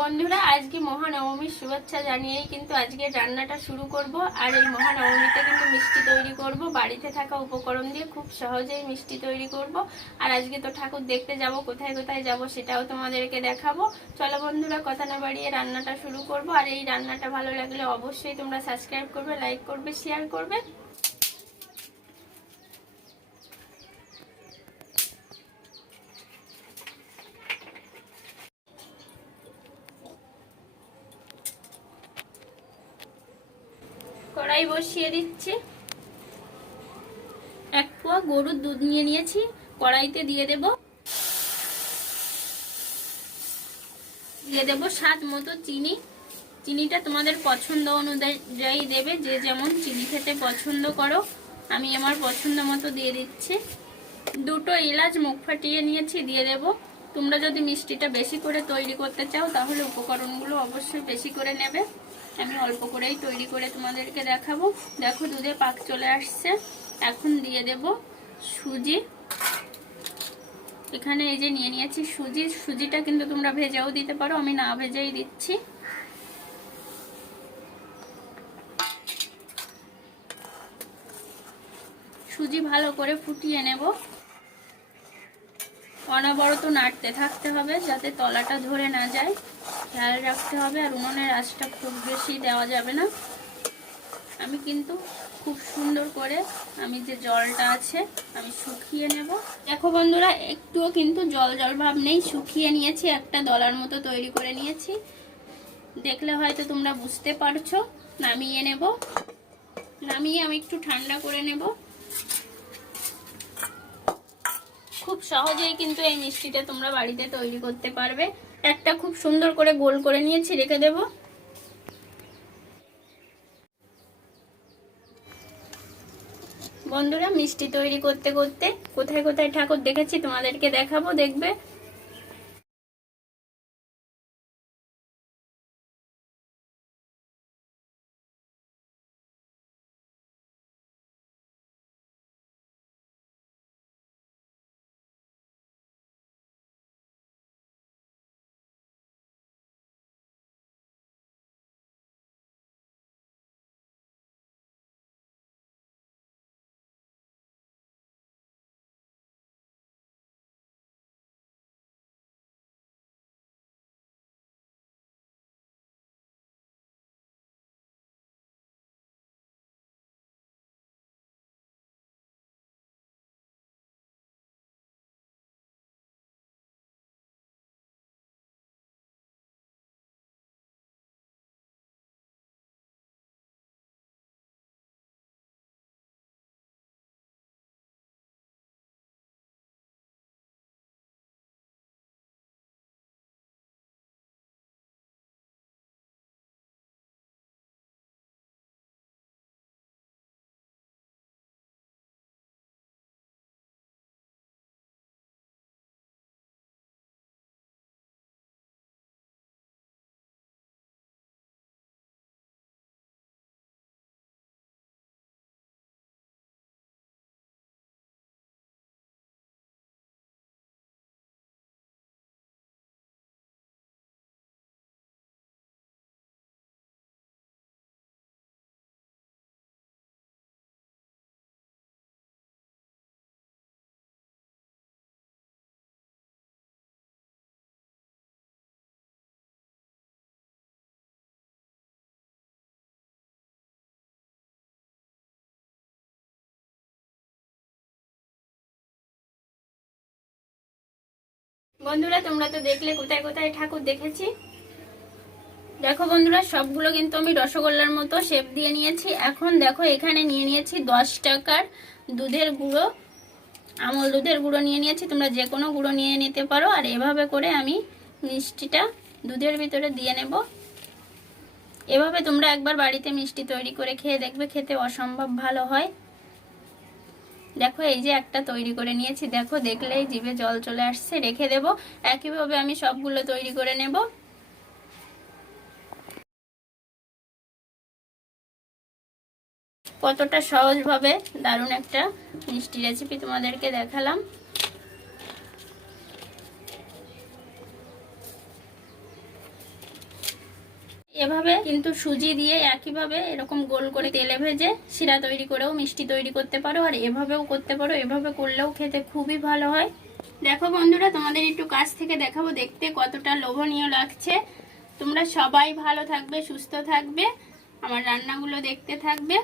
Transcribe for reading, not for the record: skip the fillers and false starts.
বন্ধুরা আজকে মহানবমীর শুভেচ্ছা জানিয়েই কিন্তু আজকে রান্নাটা শুরু করব। আর এই মহানবমীতে কিন্তু মিষ্টি তৈরি করব, বাড়িতে থাকা উপকরণ দিয়ে খুব সহজেই মিষ্টি তৈরি করব। আর আজকে তো ঠাকুর দেখতে যাব, কোথায় কোথায় যাব সেটাও তোমাদেরকে দেখাবো। চলো বন্ধুরা কথা না বাড়িয়ে রান্নাটা শুরু করব। আর এই রান্নাটা ভালো লাগলে অবশ্যই তোমরা সাবস্ক্রাইব করবে, লাইক করবে, শেয়ার করবে। কড়াই বসিয়ে দিচ্ছি। 1 পোয়া গরুর দুধ নিয়ে নিয়েছি, কড়াইতে দিয়ে দেব স্বাদ মতো চিনি। চিনিটা তোমাদের পছন্দ অনুযায়ী দেবে, যে যেমন চিনি খেতে পছন্দ করো। আমি আমার পছন্দ মতো দিয়ে দিচ্ছি। 2টো এলাচ মুখ ফাটিয়ে নিয়েছি, দিয়ে দেব। তোমরা যদি মিষ্টিটা বেশি করে তৈরি করতে চাও তাহলে উপকরণগুলো অবশ্যই বেশি করে নেবে। আমি অল্প করেই তৈরি করে তোমাদেরকে দেখাবো। দেখো দুধে পাক চলে আসছে। এখন দিয়ে দেব সুজি। এখানে এই যে নিয়ে নিয়েছি সুজি। সুজিটা কিন্তু তোমরা ভেজেও দিতে পারো, আমি না ভেজেই দিচ্ছি। সুজি ভালো করে ফুটিয়ে নেব। অনবরত নাড়তে থাকতে হবে যাতে তলাটা ধরে না যায়, খেয়াল রাখতে হবে। আর উনুনের আঁচটা খুব বেশি দেওয়া যাবে না। আমি কিন্তু খুব সুন্দর করে আমি যে জলটা আছে আমি শুকিয়ে নেব। দেখো বন্ধুরা একটুও কিন্তু জল জল ভাব নেই, শুকিয়ে নিয়েছি। একটা দলার মতো তৈরি করে নিয়েছি, দেখলে হয়তো তোমরা বুঝতে পারছো। নামিয়ে নেব। নামিয়ে আমি একটু ঠান্ডা করে নেব। খুব সহজেই কিন্তু এই মিষ্টিটা তোমরা বাড়িতে তৈরি করতে পারবে। একটা খুব সুন্দর করে গোল করে নিয়েছি, রেখে দেব। বন্ধুরা মিষ্টি তৈরি করতে করতে কোথায় কোথায় ঠাকুর দেখেছি তোমাদেরকে দেখাবো, দেখবে। বন্ধুরা তোমরা তো দেখলে কোথায় কোথায় ঠাকুর দেখেছি। দেখো বন্ধুরা সবগুলো কিন্তু আমি রসগোল্লার মতো শেপ দিয়ে নিয়েছি। এখন দেখো এখানে নিয়ে নিয়েছি 10 টাকার দুধের গুঁড়ো, আমল দুধের গুঁড়ো নিয়ে নিয়েছি। তোমরা যে কোনো গুঁড়ো নিয়ে নিতে পারো। আর এভাবে করে আমি মিষ্টিটা দুধের ভিতরে দিয়ে নেব। এভাবে তোমরা একবার বাড়িতে মিষ্টি তৈরি করে খেয়ে দেখবে, খেতে অসম্ভব ভালো হয়। দেখো এই যে একটা তৈরি করে নিয়েছি, দেখো দেখলেই জিভে জল চলে আসছে। রেখে দেব। একইভাবে আমি সবগুলো তৈরি করে নেব। কতটা সহজভাবে দারুণ একটা মিষ্টি রেসিপি তোমাদেরকে দেখালাম। এভাবে কিন্তু সুজি দিয়ে একইভাবে এরকম গোল করে তেলে ভেজে শিরা তৈরি করেও মিষ্টি তৈরি করতে পারো, আর এভাবেও করতে পারো। এভাবে করলেও খেতে খুবই ভালো হয়। দেখো বন্ধুরা, তোমাদের একটু কাছ থেকে দেখাবো দেখতে কতটা লোভনীয় লাগছে। তোমরা সবাই ভালো থাকবে, সুস্থ থাকবে, আমার রান্নাগুলো দেখতে থাকবে।